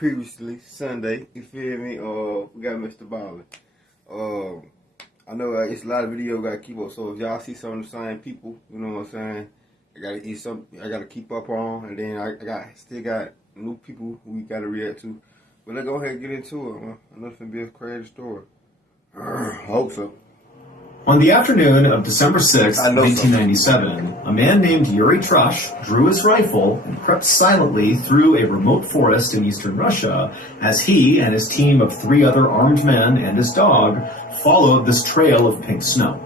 previously Sunday. You feel me? We got Mr. Ballen. I know it's a lot of video gotta keep up. So if y'all see some of the same people, you know what I'm saying? I gotta keep up on, and then I still got new people we gotta react to. But let's go ahead and get into it, man. I know it's gonna be a crazy story. I hope so. On the afternoon of December 6, 1997, a man named Yuri Trush drew his rifle and crept silently through a remote forest in eastern Russia as he and his team of 3 other armed men and his dog followed this trail of pink snow.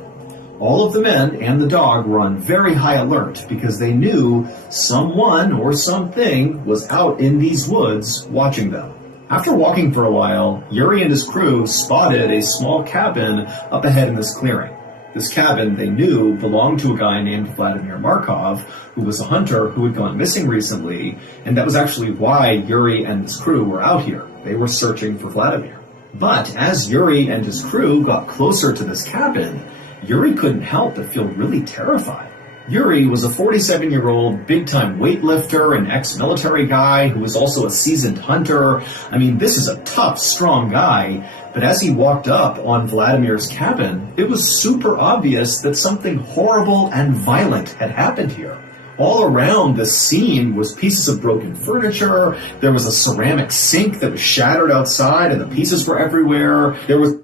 All of the men and the dog were on very high alert because they knew someone or something was out in these woods watching them. After walking for a while, Yuri and his crew spotted a small cabin up ahead in this clearing. This cabin, they knew, belonged to a guy named Vladimir Markov, who was a hunter who had gone missing recently, and that was actually why Yuri and his crew were out here. They were searching for Vladimir. But as Yuri and his crew got closer to this cabin, Yuri couldn't help but feel really terrified. Yuri was a 47-year-old big-time weightlifter and ex-military guy who was also a seasoned hunter. I mean, this is a tough, strong guy. But as he walked up on Vladimir's cabin, it was super obvious that something horrible and violent had happened here. All around the scene was pieces of broken furniture. There was a ceramic sink that was shattered outside, and the pieces were everywhere. There was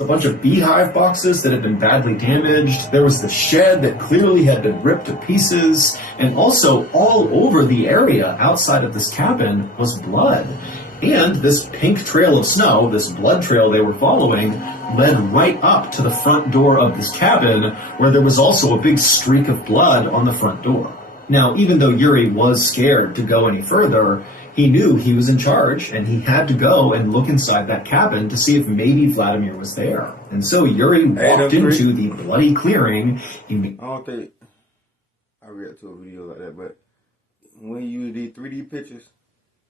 a bunch of beehive boxes that had been badly damaged. There was the shed that clearly had been ripped to pieces. And also, all over the area outside of this cabin was blood. And this pink trail of snow, this blood trail they were following, led right up to the front door of this cabin, where there was also a big streak of blood on the front door. Now, even though Yuri was scared to go any further, he knew he was in charge, and he had to go and look inside that cabin to see if maybe Vladimir was there. And so Yuri walked into the bloody clearing. I don't think I read to a video like that, but when you use these 3D pictures,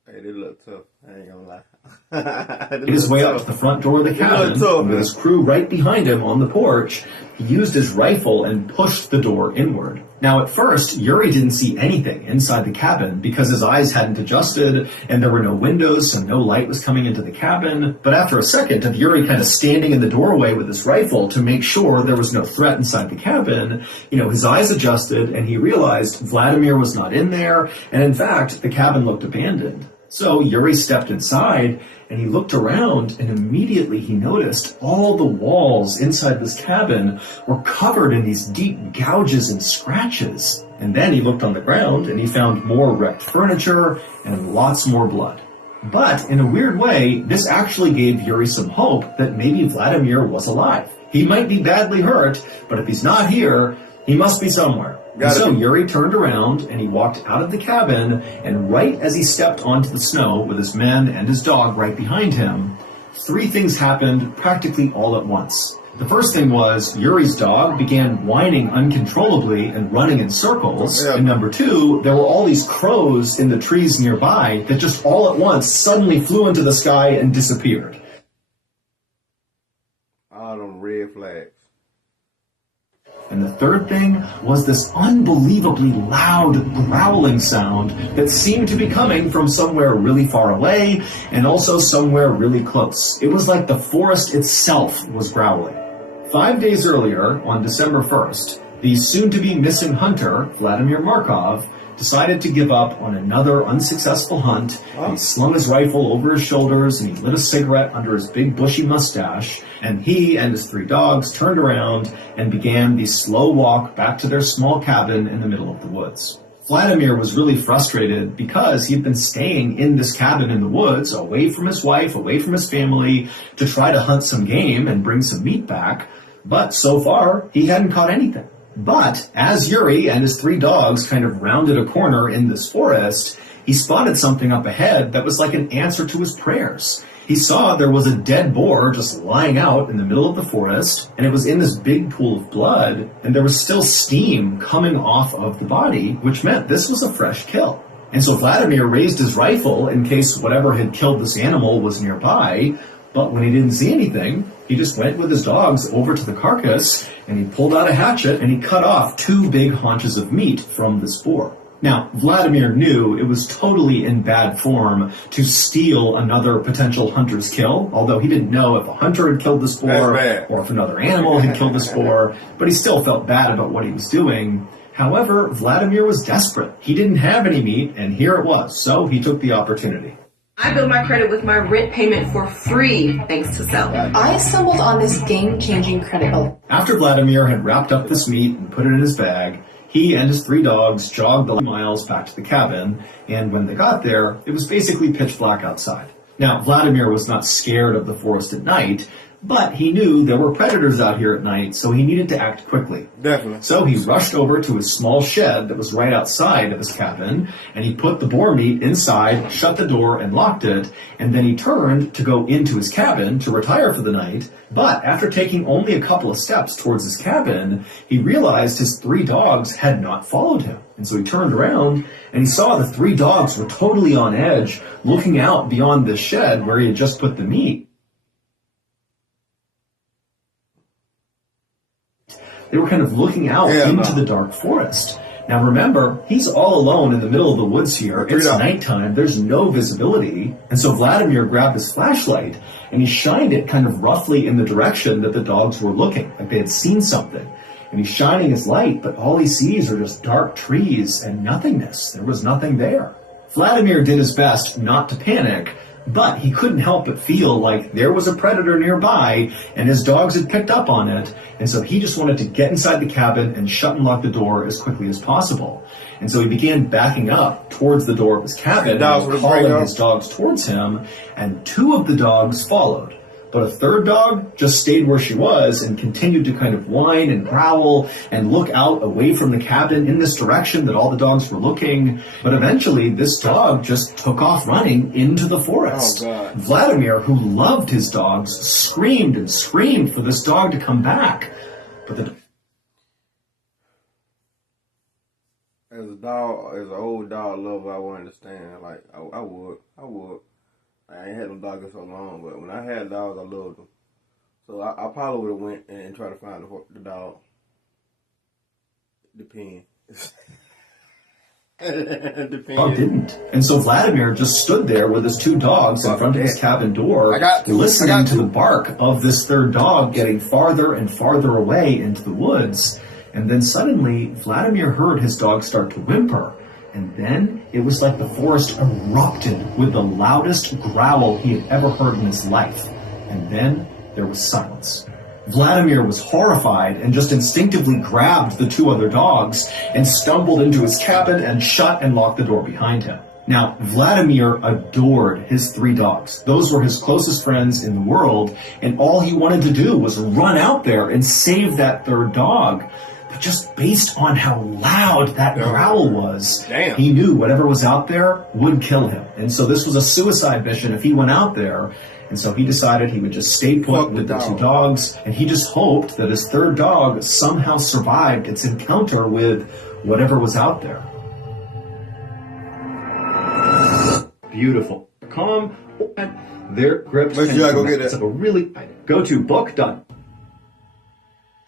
hey, they look tough. I ain't gonna lie. Made his way up to the front door of the cabin, with his crew right behind him on the porch. He used his rifle and pushed the door inward. Now, at first, Yuri didn't see anything inside the cabin because his eyes hadn't adjusted and there were no windows, so no light was coming into the cabin. But after a second of Yuri kind of standing in the doorway with his rifle to make sure there was no threat inside the cabin, his eyes adjusted and he realized Vladimir was not in there, and in fact, the cabin looked abandoned. So Yuri stepped inside and he looked around, and immediately he noticed all the walls inside this cabin were covered in these deep gouges and scratches. And then he looked on the ground and he found more wrecked furniture and lots more blood. But in a weird way, this actually gave Yuri some hope that maybe Vladimir was alive. He might be badly hurt, but if he's not here, he must be somewhere. And so Yuri turned around and he walked out of the cabin, and right as he stepped onto the snow with his men and his dog right behind him, 3 things happened practically all at once. The first thing was Yuri's dog began whining uncontrollably and running in circles. And number 2, there were all these crows in the trees nearby that just all at once suddenly flew into the sky and disappeared. All them red flags. And the third thing was this unbelievably loud growling sound that seemed to be coming from somewhere really far away and also somewhere really close. It was like the forest itself was growling. 5 days earlier, on December 1st, the soon-to-be missing hunter, Vladimir Markov, decided to give up on another unsuccessful hunt. And he slung his rifle over his shoulders and he lit a cigarette under his big bushy mustache, and he and his 3 dogs turned around and began the slow walk back to their small cabin in the middle of the woods. Vladimir was really frustrated because he'd been staying in this cabin in the woods, away from his wife, away from his family, to try to hunt some game and bring some meat back, but so far he hadn't caught anything. But as Yuri and his 3 dogs kind of rounded a corner in this forest, he spotted something up ahead that was like an answer to his prayers. He saw there was a dead boar just lying out in the middle of the forest, and it was in this big pool of blood, and there was still steam coming off of the body, which meant this was a fresh kill. And so Vladimir raised his rifle in case whatever had killed this animal was nearby, but when he didn't see anything, he just went with his dogs over to the carcass, and he pulled out a hatchet and he cut off 2 big haunches of meat from this boar. Now, Vladimir knew it was totally in bad form to steal another potential hunter's kill, although he didn't know if a hunter had killed the spoor or if another animal had killed the spoor, but he still felt bad about what he was doing. However, Vladimir was desperate. He didn't have any meat, and here it was, so he took the opportunity. I built my credit with my rent payment for free thanks to selling. I stumbled on this game-changing credit builder. After Vladimir had wrapped up this meat and put it in his bag, he and his 3 dogs jogged the miles back to the cabin, and when they got there, it was basically pitch black outside. Now, Vladimir was not scared of the forest at night, but he knew there were predators out here at night, so he needed to act quickly. Definitely. So he rushed over to his small shed that was right outside of his cabin, and he put the boar meat inside, shut the door, and locked it, and then he turned to go into his cabin to retire for the night. But after taking only a couple of steps towards his cabin, he realized his 3 dogs had not followed him. And so he turned around, and he saw the 3 dogs were totally on edge, looking out beyond the shed where he had just put the meat. They were kind of looking out into the dark forest. Now remember, he's all alone in the middle of the woods here. It's nighttime, there's no visibility. And so Vladimir grabbed his flashlight and he shined it kind of roughly in the direction that the dogs were looking, like they had seen something. And he's shining his light, but all he sees are just dark trees and nothingness. There was nothing there. Vladimir did his best not to panic, but he couldn't help but feel like there was a predator nearby and his dogs had picked up on it, and so he just wanted to get inside the cabin and shut and lock the door as quickly as possible. And so he began backing up towards the door of his cabin, calling his dogs towards him, and 2 of the dogs followed. But a 3rd dog just stayed where she was and continued to kind of whine and growl and look out away from the cabin in this direction that all the dogs were looking. But eventually, this dog just took off running into the forest. Oh, God. Vladimir, who loved his dogs, screamed and screamed for this dog to come back. But the as an old dog lover, I would understand. Like, I would. I ain't had them dogs in so long, but when I had dogs, I loved them. So I probably would have went and tried to find the dog. Depend. dog didn't. And so Vladimir just stood there with his 2 dogs in front of his cabin door, listening to the bark of this 3rd dog getting farther and farther away into the woods. And then suddenly, Vladimir heard his dog start to whimper. And then it was like the forest erupted with the loudest growl he had ever heard in his life. And then there was silence. Vladimir was horrified and just instinctively grabbed the 2 other dogs and stumbled into his cabin and shut and locked the door behind him. Now, Vladimir adored his 3 dogs. Those were his closest friends in the world, and all he wanted to do was run out there and save that 3rd dog. But just based on how loud that growl was, he knew whatever was out there would kill him. And so this was a suicide mission if he went out there. And so he decided he would just stay put with the 2 dogs. And he just hoped that his 3rd dog somehow survived its encounter with whatever was out there. Beautiful. Calm. Their grips. Go get it. It's a really go to book.com.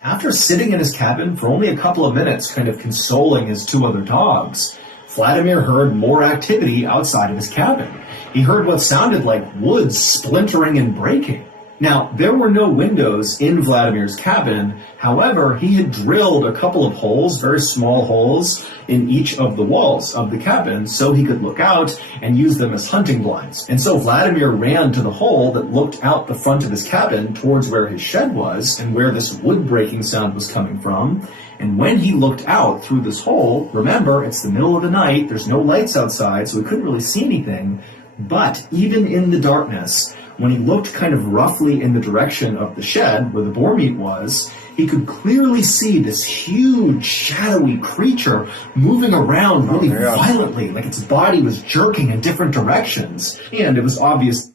After sitting in his cabin for only a couple of minutes, kind of consoling his 2 other dogs, Vladimir heard more activity outside of his cabin. He heard what sounded like wood splintering and breaking. Now, there were no windows in Vladimir's cabin. However, he had drilled a couple of holes, very small holes, in each of the walls of the cabin so he could look out and use them as hunting blinds. And so Vladimir ran to the hole that looked out the front of his cabin towards where his shed was and where this wood breaking sound was coming from. And when he looked out through this hole, remember, it's the middle of the night, there's no lights outside, so he couldn't really see anything. But even in the darkness, when he looked kind of roughly in the direction of the shed where the boar meat was, he could clearly see this huge, shadowy creature moving around really violently, like its body was jerking in different directions. And it was obvious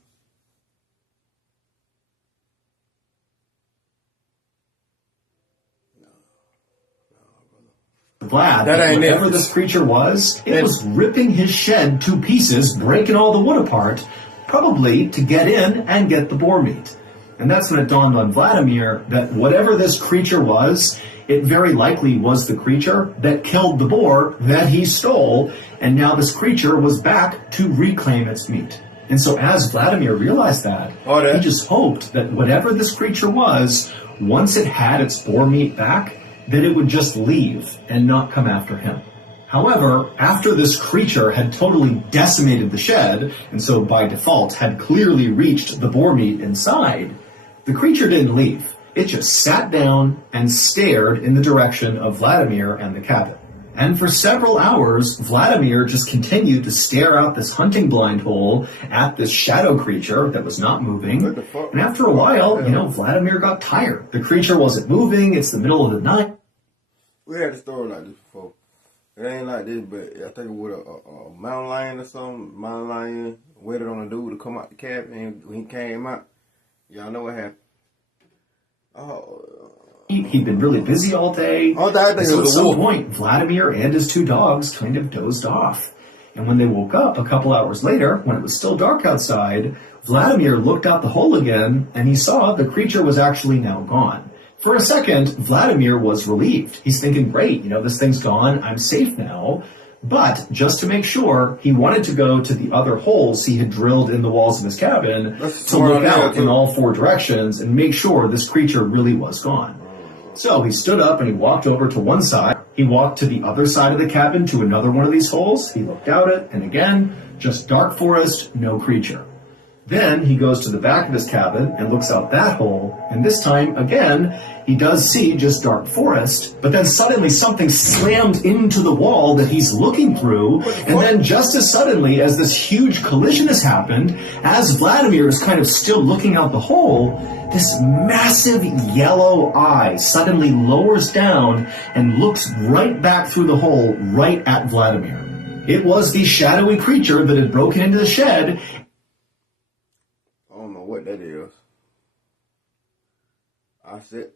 Vlad, that whatever this creature was, it was ripping his shed to pieces, breaking all the wood apart, probably to get in and get the boar meat. And that's when it dawned on Vladimir that whatever this creature was, it very likely was the creature that killed the boar that he stole, and now this creature was back to reclaim its meat. And so as Vladimir realized that, he just hoped that whatever this creature was, once it had its boar meat back, that it would just leave and not come after him. However, after this creature had totally decimated the shed, and so by default had clearly reached the boar meat inside, the creature didn't leave. It just sat down and stared in the direction of Vladimir and the cabin. And for several hours, Vladimir just continued to stare out this hunting blind hole at this shadow creature that was not moving. And after a while, Vladimir got tired. The creature wasn't moving. It's the middle of the night. We had a story like this before. It ain't like this, but I think it was a mountain lion or something. Mountain lion waited on a dude to come out the cabin, and when he came out, y'all know what happened. He'd been really busy all day. So at some point, Vladimir and his two dogs kind of dozed off. And when they woke up a couple hours later, when it was still dark outside, Vladimir looked out the hole again, and he saw the creature was actually now gone. For a second, Vladimir was relieved. He's thinking, great, this thing's gone, I'm safe now. But just to make sure, he wanted to go to the other holes he had drilled in the walls of his cabin to look out in all four directions and make sure this creature really was gone. So he stood up and he walked over to one side. He walked to the other side of the cabin to another one of these holes. He looked out it, and again, just dark forest, no creature. Then he goes to the back of his cabin and looks out that hole, and this time, again, he does see just dark forest, but then suddenly something slammed into the wall that he's looking through, and then just as suddenly as this huge collision has happened, as Vladimir is kind of still looking out the hole, this massive yellow eye suddenly lowers down and looks right back through the hole right at Vladimir. It was the shadowy creature that had broken into the shed. I don't know what that is. I think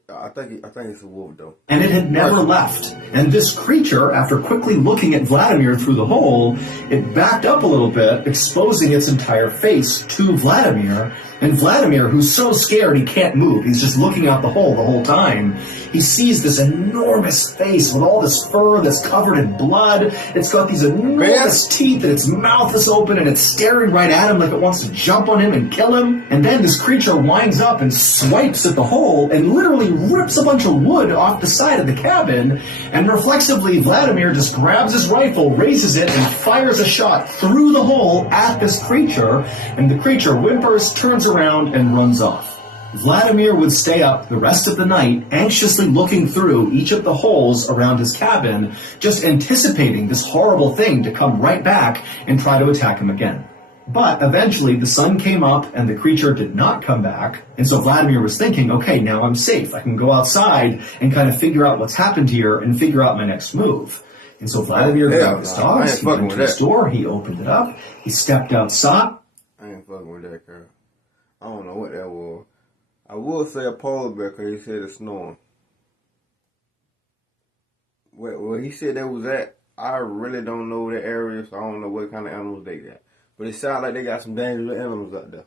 it's a wolf though. And it had never left. And this creature, after quickly looking at Vladimir through the hole, it backed up a little bit, exposing its entire face to Vladimir. And Vladimir, who's so scared he can't move, he's just looking out the hole the whole time, he sees this enormous face with all this fur that's covered in blood. It's got these enormous teeth, and its mouth is open, and it's staring right at him like it wants to jump on him and kill him. And then this creature winds up and swipes at the hole and literally rips a bunch of wood off the side of the cabin. And reflexively, Vladimir just grabs his rifle, raises it, and fires a shot through the hole at this creature. And the creature whimpers, turns around, and runs off. Vladimir would stay up the rest of the night, anxiously looking through each of the holes around his cabin, just anticipating this horrible thing to come right back and try to attack him again. But eventually the sun came up and the creature did not come back, and so Vladimir was thinking, okay, now I'm safe. I can go outside and kind of figure out what's happened here and figure out my next move. And so Vladimir grabbed his dogs, he went to his door, he opened it up, he stepped outside. I ain't fucking with that, girl. I don't know what that was. I will say a polar bear because he said it's snowing. Where he said that was at, I really don't know the area, so I don't know what kind of animals they got. But it sounds like they got some dangerous animals out there.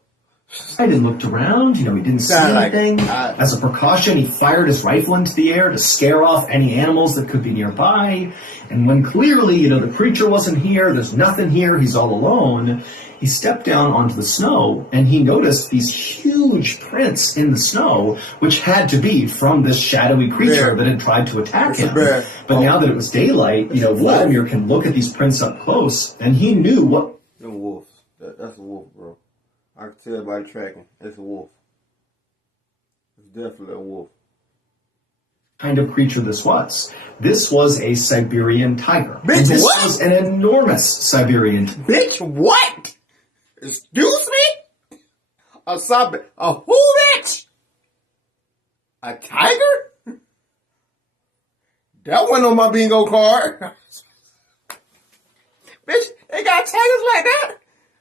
I didn't look around, he didn't see anything. As a precaution, he fired his rifle into the air to scare off any animals that could be nearby. And when clearly, the creature wasn't here, there's nothing here, he's all alone, he stepped down onto the snow and he noticed these huge prints in the snow, which had to be from this shadowy creature that had tried to attack him. But now that it was daylight, Vladimir can look at these prints up close, and he knew what... Them wolves. That's a wolf, bro. I can tell by tracking. It's a wolf. It's definitely a wolf. Kind of creature this was. This was a Siberian tiger. Bitch, this what? was an enormous Siberian tiger. Bitch, what? Excuse me? A who, bitch? A tiger? That wasn't on my bingo card. Bitch, they got tigers like that?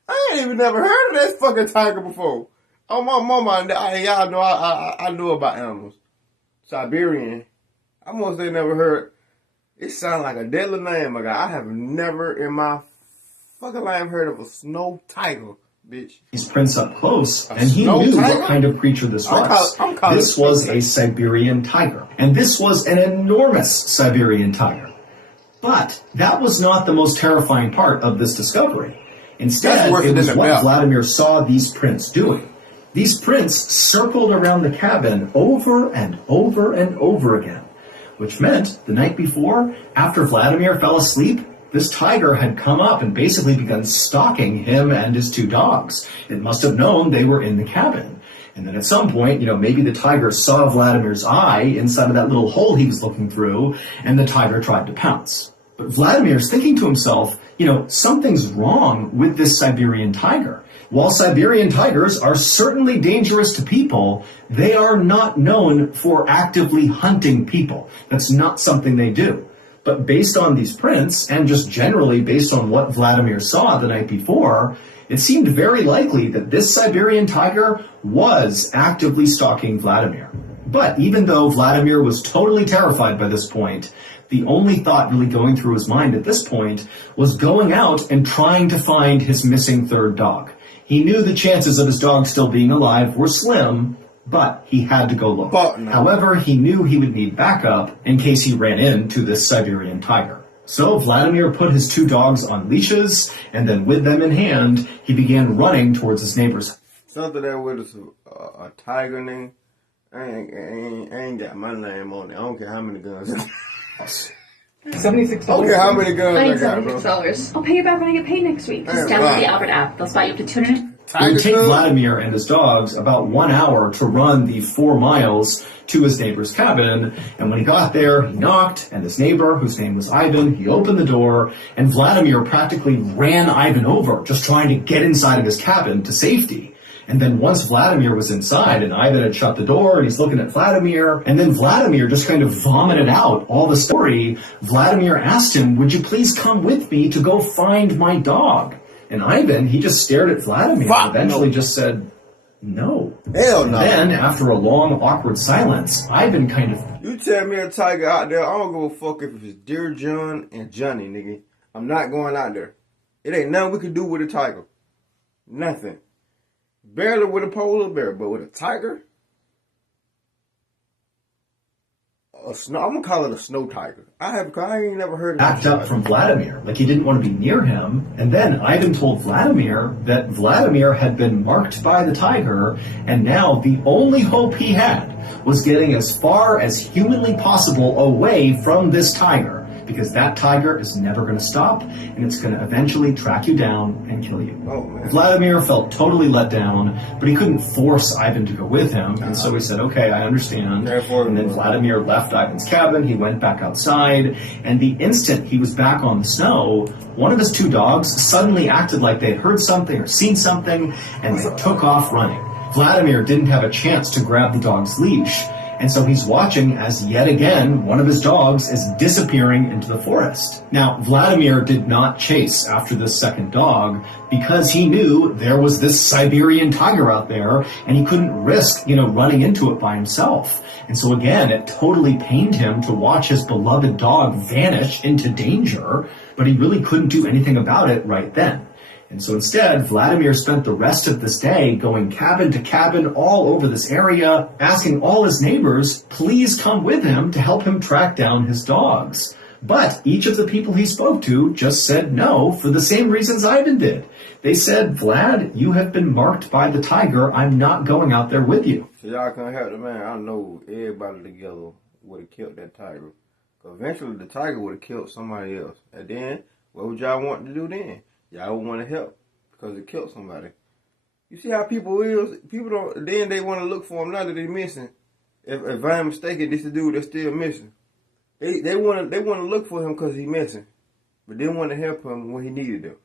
I ain't even never heard of that fucking tiger before. Oh, my mama, y'all know I knew about animals. Siberian. I must have never heard. It sounds like a deadly name, my guy. I have never in my fucking life heard of a snow tiger. bitch. These prints up close, and he knew what kind of creature this was. This was a Siberian tiger, and this was an enormous Siberian tiger. But that was not the most terrifying part of this discovery. Instead, it was what Vladimir saw these prints doing. These prints circled around the cabin over and over and over again, which meant the night before, after Vladimir fell asleep, this tiger had come up and basically begun stalking him and his two dogs. It must have known they were in the cabin. And then at some point, maybe the tiger saw Vladimir's eye inside of that little hole he was looking through, and the tiger tried to pounce. But Vladimir's thinking to himself, something's wrong with this Siberian tiger. While Siberian tigers are certainly dangerous to people, they are not known for actively hunting people. That's not something they do. But based on these prints, and just generally based on what Vladimir saw the night before, it seemed very likely that this Siberian tiger was actively stalking Vladimir. But even though Vladimir was totally terrified by this point, the only thought really going through his mind at this point was going out and trying to find his missing third dog. He knew the chances of his dog still being alive were slim, but he had to go look. However, he knew he would need backup in case he ran into this Siberian tiger. So Vladimir put his two dogs on leashes, and then with them in hand, he began running towards his neighbor's. Something that with a tiger name, I ain't got my name on it. I don't care how many guns. $76. I don't care how many guns I I need got, bro. $76. I'll pay you back when I get paid next week. Just download the Albert app. They'll spot you up to 200. It would take Vladimir and his dogs about 1 hour to run the 4 miles to his neighbor's cabin, and when he got there, he knocked, and his neighbor, whose name was Ivan, he opened the door, and Vladimir practically ran Ivan over, just trying to get inside of his cabin to safety. And then once Vladimir was inside, and Ivan had shut the door, and he's looking at Vladimir, and then Vladimir just kind of vomited out all the story. Vladimir asked him, "Would you please come with me to go find my dog?" And Ivan, he just stared at Vladimir and eventually just said, "No." Hell no. And then, after a long, awkward silence, Ivan kind of... You tell me a tiger out there, I don't give a fuck if it's Dear John and Johnny, nigga. I'm not going out there. It ain't nothing we can do with a tiger. Nothing. Barely with a polar bear, but with a tiger? I'm going to call it a snow tiger. I ain't never heard of that. Backed up from Vladimir, like he didn't want to be near him. And then Ivan told Vladimir that Vladimir had been marked by the tiger, and now the only hope he had was getting as far as humanly possible away from this tiger, because that tiger is never going to stop, and it's going to eventually track you down and kill you. Oh, man. Vladimir felt totally let down, but he couldn't force Ivan to go with him, and so he said, "Okay, I understand." And then Vladimir left Ivan's cabin, he went back outside, and the instant he was back on the snow, one of his two dogs suddenly acted like they had heard something or seen something, and they took off running. Vladimir didn't have a chance to grab the dog's leash, and so he's watching as yet again one of his dogs is disappearing into the forest. Now, Vladimir did not chase after this second dog because he knew there was this Siberian tiger out there and he couldn't risk, running into it by himself. And so again, it totally pained him to watch his beloved dog vanish into danger, but he really couldn't do anything about it right then. And so instead, Vladimir spent the rest of this day going cabin to cabin all over this area, asking all his neighbors, please come with him to help him track down his dogs. But each of the people he spoke to just said no for the same reasons Ivan did. They said, "Vlad, you have been marked by the tiger. I'm not going out there with you." So y'all can help the man. I know everybody together would have killed that tiger. Eventually, the tiger would have killed somebody else. And then, what would y'all want to do then? Y'all would want to help because it killed somebody. You see how people is? People don't. Then they want to look for him now that they're missing. If I'm mistaken, this is the dude that's still missing. They want to look for him because he's missing, but they want to help him when he needed them.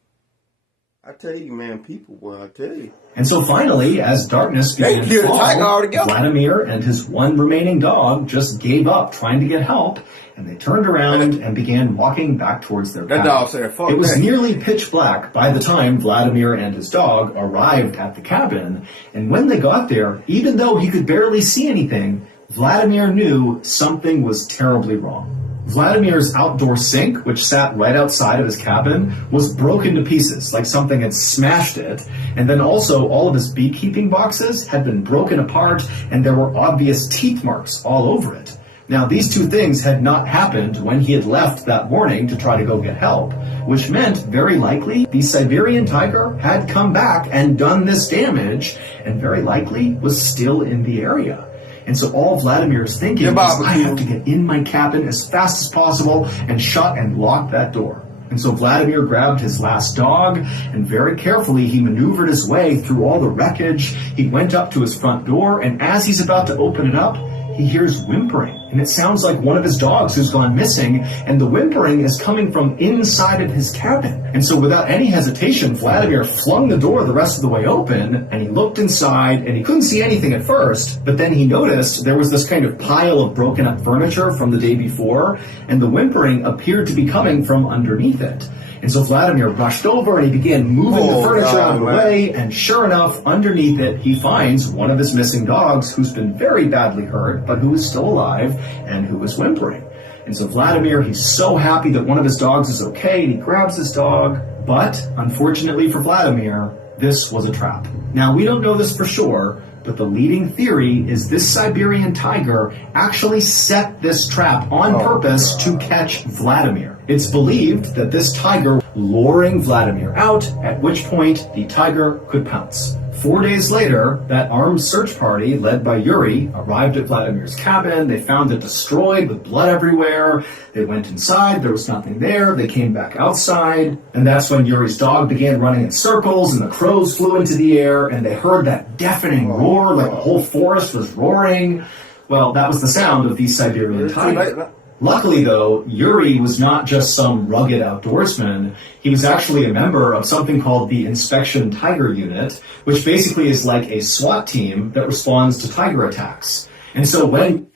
I tell you, man, people, boy, I tell you. And so finally, as darkness began to fall, Vladimir and his one remaining dog just gave up trying to get help, and they turned around and began walking back towards their cabin. That dog said, "Fuck It was that." nearly pitch black by the time Vladimir and his dog arrived at the cabin, and when they got there, even though he could barely see anything, Vladimir knew something was terribly wrong. Vladimir's outdoor sink, which sat right outside of his cabin, was broken to pieces, like something had smashed it. And then also all of his beekeeping boxes had been broken apart, and there were obvious teeth marks all over it. Now, these two things had not happened when he had left that morning to try to go get help, which meant, very likely, the Siberian tiger had come back and done this damage, and very likely was still in the area. And so all Vladimir is thinking is, I have to get in my cabin as fast as possible and shut and lock that door. And so Vladimir grabbed his last dog, and very carefully he maneuvered his way through all the wreckage. He went up to his front door, and as he's about to open it up, he hears whimpering, and it sounds like one of his dogs who's gone missing, and the whimpering is coming from inside of his cabin. And so without any hesitation, Vladimir flung the door the rest of the way open, and he looked inside, and he couldn't see anything at first, but then he noticed there was this kind of pile of broken up furniture from the day before, and the whimpering appeared to be coming from underneath it. And so Vladimir rushed over and he began moving the furniture out of the way, and sure enough, underneath it, he finds one of his missing dogs who's been very badly hurt, but who is still alive and who is whimpering. And so Vladimir, he's so happy that one of his dogs is okay, and he grabs his dog, but unfortunately for Vladimir, this was a trap. Now, we don't know this for sure, but the leading theory is this Siberian tiger actually set this trap on purpose to catch Vladimir. It's believed that this tiger luring Vladimir out, at which point the tiger could pounce. 4 days later, that armed search party led by Yuri arrived at Vladimir's cabin. They found it destroyed with blood everywhere. They went inside, there was nothing there. They came back outside, and that's when Yuri's dog began running in circles, and the crows flew into the air, and they heard that deafening roar like the whole forest was roaring. Well, that was the sound of the Siberian tiger. Luckily, though, Yuri was not just some rugged outdoorsman. He was actually a member of something called the Inspection Tiger Unit, which basically is like a SWAT team that responds to tiger attacks. And so when...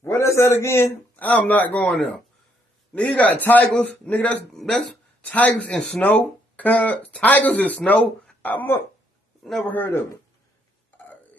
What is that again? I'm not going there. Nigga, you got tigers. Nigga, that's tigers in snow. Tigers in snow. Never heard of it.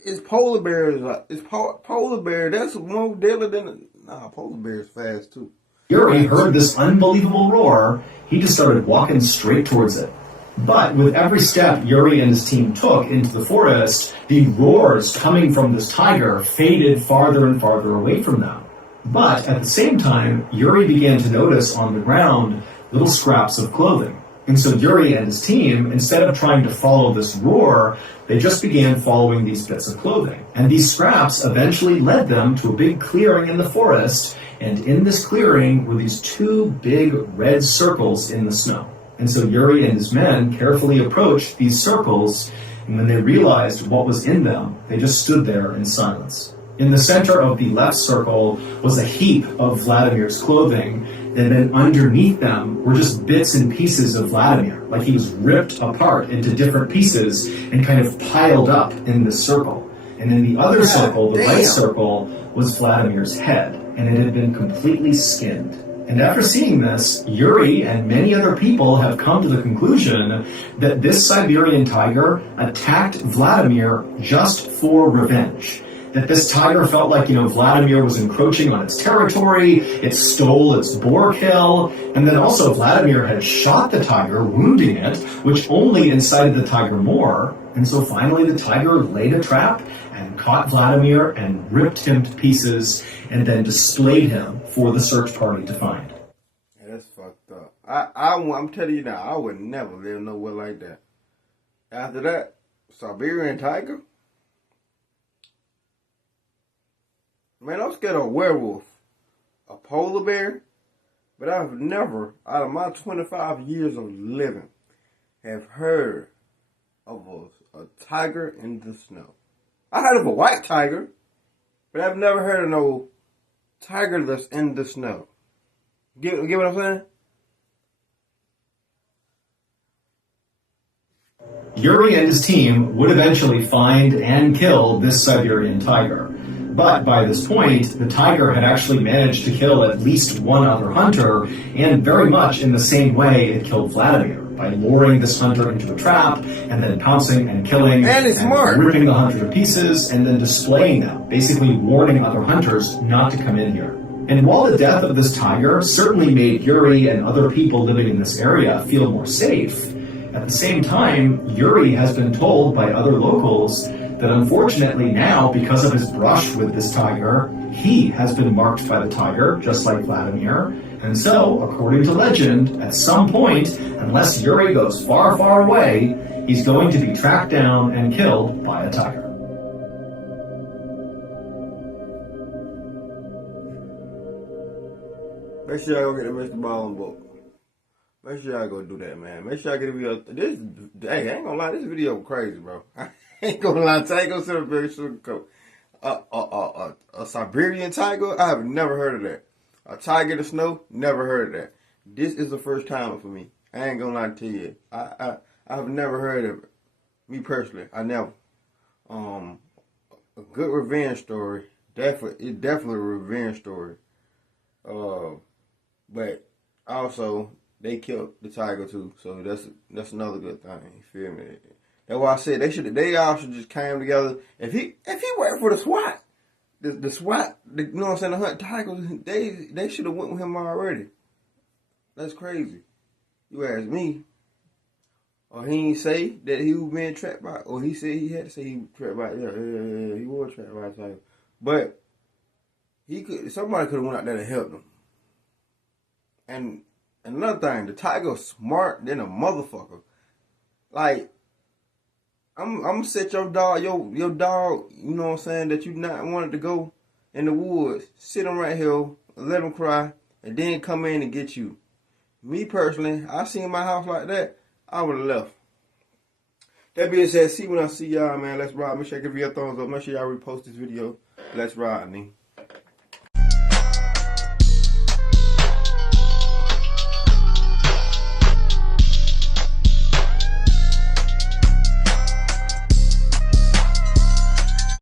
It's polar bears. It's polar bear. That's more deadly than... Nah, polar bear's fast too. Yuri heard this unbelievable roar. He just started walking straight towards it. But with every step Yuri and his team took into the forest, the roars coming from this tiger faded farther and farther away from them. But at the same time, Yuri began to notice on the ground little scraps of clothing. And so Yuri and his team, instead of trying to follow this roar, they just began following these bits of clothing. And these scraps eventually led them to a big clearing in the forest, and in this clearing were these two big red circles in the snow. And so Yuri and his men carefully approached these circles, and when they realized what was in them, they just stood there in silence. In the center of the left circle was a heap of Vladimir's clothing, and then underneath them were just bits and pieces of Vladimir, like he was ripped apart into different pieces and kind of piled up in this circle. And in the other circle, the right circle, was Vladimir's head, and it had been completely skinned. And after seeing this, Yuri and many other people have come to the conclusion that this Siberian tiger attacked Vladimir just for revenge. That this tiger felt like, Vladimir was encroaching on its territory, it stole its boar kill, and then also Vladimir had shot the tiger, wounding it, which only incited the tiger more. And so finally the tiger laid a trap and caught Vladimir and ripped him to pieces and then displayed him for the search party to find. Yeah, that's fucked up. I'm telling you now, I would never live nowhere like that. After that, Siberian tiger? Man, I'm scared of a werewolf, a polar bear, but I've never, out of my 25 years of living, have heard of a tiger in the snow. I heard of a white tiger, but I've never heard of no tiger that's in the snow. Get what I'm saying? Yuri and his team would eventually find and kill this Siberian tiger. But by this point, the tiger had actually managed to kill at least one other hunter, and very much in the same way it killed Vladimir. by luring this hunter into a trap and then pouncing and killing and it's smart, ripping the hunter to pieces and then displaying them, basically warning other hunters not to come in here. And while the death of this tiger certainly made Yuri and other people living in this area feel more safe, at the same time, Yuri has been told by other locals that unfortunately now, because of his brush with this tiger, he has been marked by the tiger, just like Vladimir. And so, according to legend, at some point, unless Yuri goes far, far away, he's going to be tracked down and killed by a tiger. Make sure y'all go get the Mr. Ballen book. Make sure y'all go do that, man. Make sure y'all get a video. Hey, I ain't gonna lie, this video was crazy, bro. I ain't gonna lie, tiger sit up very sugarcoat. A Siberian tiger? I have never heard of that. A tiger in the snow? Never heard of that. This is the first time for me. I ain't gonna lie to you. I have never heard of it. Me personally, I never. A good revenge story. It's definitely a revenge story. But also they killed the tiger too, so that's another good thing. You feel me? That's why I said they all should just came together. If he worked for the SWAT, the SWAT, you know what I'm saying, the hunt tigers, they should have went with him already. That's crazy. You ask me. Or he ain't say that he was being trapped by, or he said he had to say he was trapped by. Yeah, he was trapped by a tiger. But somebody could have went out there to help him. And another thing, the tiger's smart than a motherfucker. Like, I'm gonna set your dog, your dog, you know what I'm saying, that you not wanted to go in the woods, sit him right here, let him cry, and then come in and get you. Me personally, I seen my house like that, I would have left. That being said, see when I see y'all, man. Let's ride. Make sure you give me a thumbs up. Make sure y'all repost this video. Let's ride, man.